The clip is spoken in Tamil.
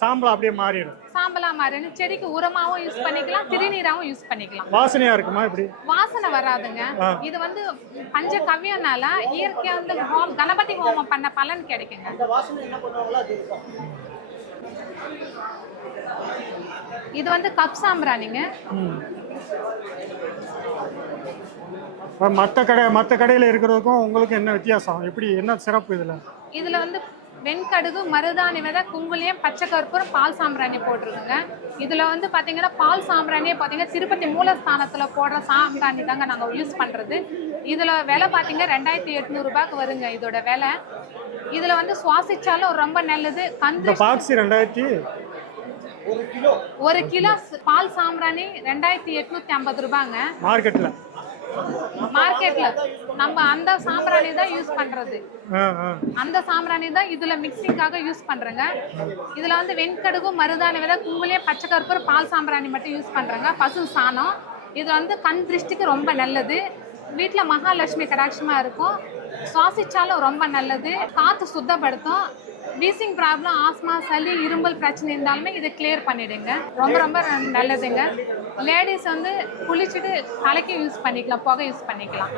சாம்பல் அப்படியே மாறிடும். சாம்பலா மாறினு செடிக்கு உரமாவும் யூஸ் பண்ணிக்கலாம் திருநீராவும் யூஸ் பண்ணிக்கலாம். வாசனையா இருக்குமா இப்படி? வாசனை வராதுங்க. இது வந்து பஞ்ச கவ்யனால இயற்கையா வந்து ஹோம் கணபதி ஹோமம் பண்ண பலன் கிடைக்குங்க. இந்த வாசனை என்ன பண்ணுவாங்களோ அது இருக்கும். இது வந்து கப் சாம்பிராணிங்க. மற்ற கடை மற்ற கடையில் இருக்கிறதுக்கும் உங்களுக்கு என்ன வித்தியாசம்? எப்படி என்ன சிறப்பு இதில்? இதுல வந்து வெண்கடுகு மருதாணி விதை குங்குலியம் பச்சை கற்பூரம் பால் சாம்பிராணி போட்டிருக்குங்க. இதுல வந்து பாத்தீங்கன்னா பால் சாம்பிராணியே பாத்தீங்கன்னா திருப்பதி மூலஸ்தானத்துல போடுற சாம்பிராணி தாங்க நாங்க யூஸ் பண்றது. இதுல விலை பாத்தீங்கன்னா ரெண்டாயிரத்தி எட்நூறு ரூபாய்க்கு வருங்க இதோட விலை. இதுல வந்து சுவாசிச்சாலும் ரொம்ப நல்லது. கந்து பாக்ஸி ரெண்டாயிரத்தி ஒரு கிலோ பால் சாம்பிராணி ரெண்டாயிரத்தி எட்நூத்தி ஐம்பது ரூபாங்க. மார்க்கெட்டில் மார்க்கெட்ல நம்ம அந்த சாம்பிராணி தான் யூஸ் பண்றது. அந்த சாம்பிராணி தான் இதுல மிக்சிங்காக யூஸ் பண்றேங்க. இதுல வந்து வெண்கடுகு மருதாணி விதை குங்குலியம் பச்சை கற்பூரம் பால் சாம்பிராணி மட்டும் யூஸ் பண்றேங்க. பசு சாணம். இது வந்து கண் திருஷ்டிக்கு ரொம்ப நல்லது. வீட்ல மகாலட்சுமி கடாட்சமா இருக்கும். சுவாசிச்சாலும் ரொம்ப நல்லது. காத்து சுத்தப்படுத்தும். வீசிங் ப்ராப்ளம் ஆஸ்மா சளி இருமல் பிரச்சனை இருந்தாலுமே இதை கிளியர் பண்ணிடுங்க. ரொம்ப ரொம்ப நல்லதுங்க. லேடிஸ் வந்து குளிச்சுட்டு தலைக்கு யூஸ் பண்ணிக்கலாம் புகை யூஸ் பண்ணிக்கலாம்.